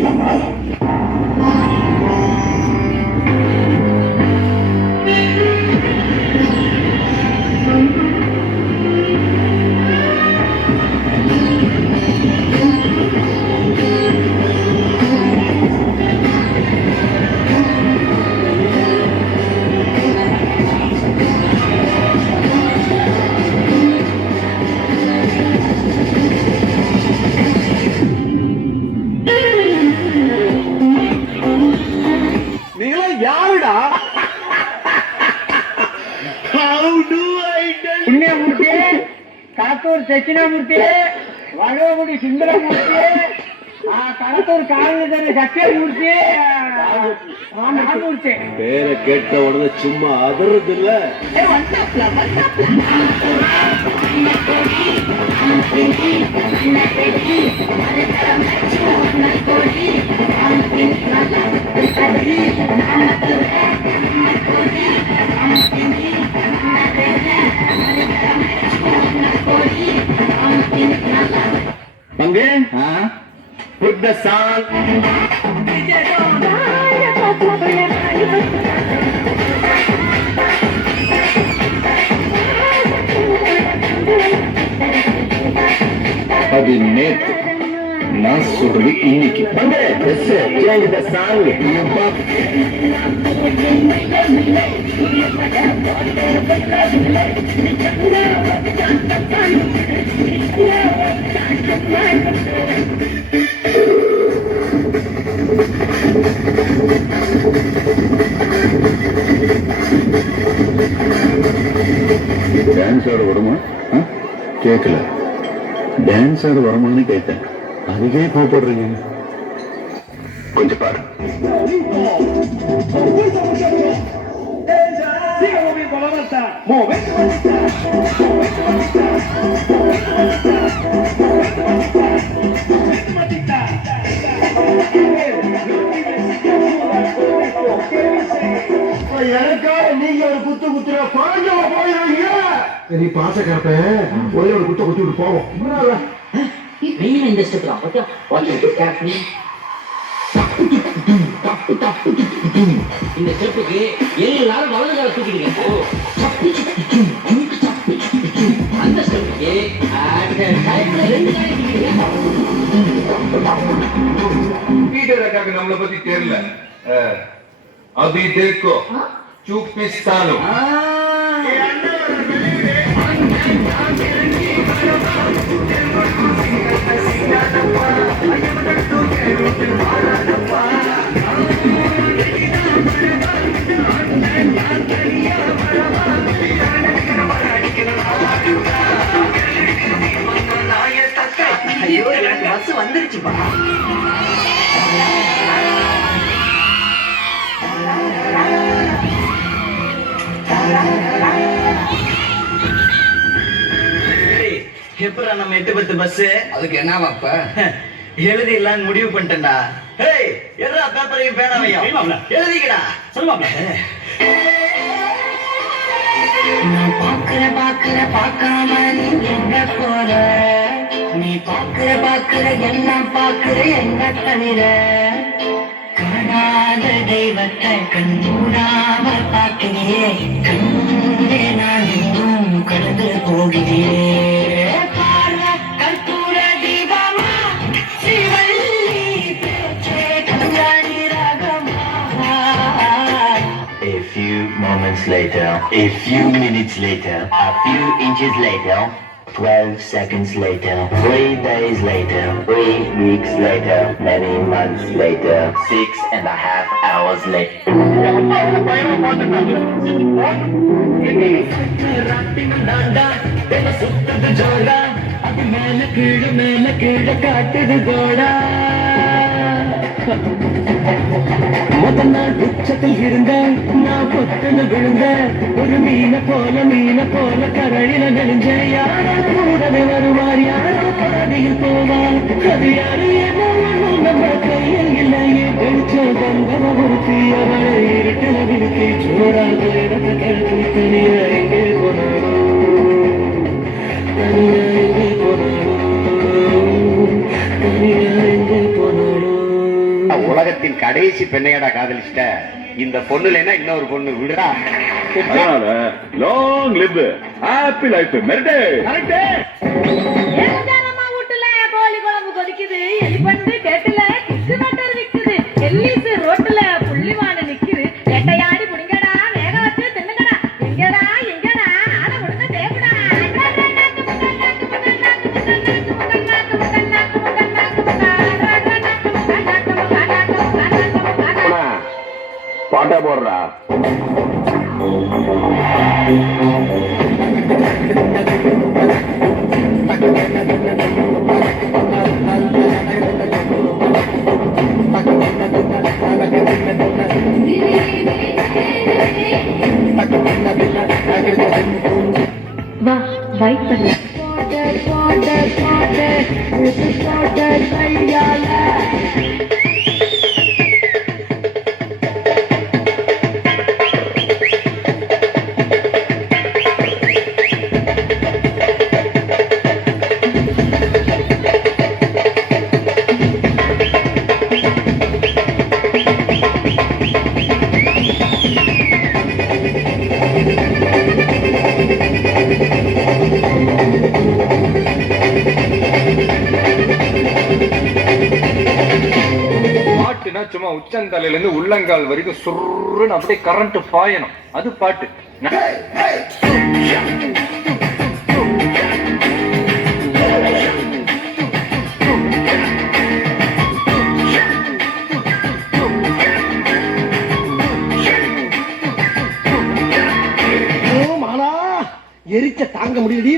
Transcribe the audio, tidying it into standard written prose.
பேசிக்கலாமா? யாருடா? புண்ணியமூர்த்தி, கடத்தூர் தட்சிணாமூர்த்தி, வடகுடி சுந்தரமூர்த்தி, கடத்தூர் காவலர் சத்தியமூர்த்தி, ராமூர்த்தி. பேரை கேட்ட உடனே சும்மா அதறது இல்ல. பங்கு put the song. அது நேத்து, நான் சொல்றது இன்னைக்கு. change the song. டான்ஸ் ஆட வருமா? கேட்கல. டான்ஸ் ஆட வருமானு கேட்டேன். அதுக்கே கோபப்படுறீங்க. கொஞ்சம் பாரு. நீங்க ஒரு குத்து குத்துற போயிடுவீங்க. சரி பாசக்காரப்ப ஒரே ஒரு குத்த குத்தி விட்டு போவோம். இந்த ஸ்டெப்ல இந்த ஸ்டெப்புக்கு எல்லாரும் வலது கால தூக்கிடுங்க. அந்த ஸ்டெப்புக்கு ரெண்டு காலை தூக்கிடுங்க. நம்மளை பத்தி தெரியல. अभी देखो चूपिस्तानो ஐயோ, எனக்கு பஸ் வந்துருச்சுப்பா. எப்படா நம்ம 8 பஸ்? அதுக்கு என்னவாப்ப எழுதிடலான்னு முடிவு பண்ணிட்டேன்டா. எல்லா பேப்பரையும் பேனாவையும் எழுதிக்கடா. சொல்லுவாங்க. நான் பார்க்காம நீ எங்க போற? நீ பார்க்கிற எல்லாம் பார்க்கிற என்ன தவிர காணாத தெய்வத்தை கண்மூடாம பார்க்கிறியே. கண்ணே நான் எங்கும் கடந்து போகிறே. கற்பூர தீபமா சிவல்லி பேச்சே Kalyani ராகமா. A few moments later, a few minutes later, a few inches later, 12 seconds later, 3 days later, 3 weeks later, many months later, 6.5 hours later. மேல கீழ காட்டுது கோடா. முதல் நாள் உச்சத்தில் இருந்த நான் பொத்துன்னு விழுந்த ஒரு மீன போல கரையில நெளிஞ்ச. யாரோ கூடவே வருவார், யாரோ பாதையில் போவார். அது யாரு ஏதோ நம்ம கையில் இல்லையே. வெளிச்சம் தந்தவ ஒருத்தி, அவளை இருட்டில விருத்தி சோறாக இடத்தை கழுத்து. தனியா எங்கே போனாரோ, தனியா எங்கே போனாரோ, தனியா எங்கே போனாரோ. கடைசி பெண்ணையாடா காதலிச்சிட்ட. இந்த பொண்ணு இல்லைன்னா இன்னொரு பொண்ணு விடுடா. அதனால லாங் லிவ் ஹாப்பி லைஃப் மெரிடே. ஏகஜானமா வீட்டுல கோழி குழம்பு கொதிக்குது, எலிபண்டு கேட்டுல குக்கு நட்டர் விக்குது, எல்லிசு ரோட்டுல புள்ளிமான நிக்குது, எட்டையாடி புடிங்கடா வேக வச்சு தின்னுங்கடா, எங்கடா எங்கடா ஆட முடிஞ்ச தேவடா. பாட்டா போடுறா. வா பைக் பண்ண பாட்டுனா சும்மா உச்சந்தலையில இருந்து உள்ளங்கால் வரைக்கும் சுருன்னு அப்படியே கரண்ட் பாயணும், அது பாட்டு. எரிச்ச தாங்க முடியலடி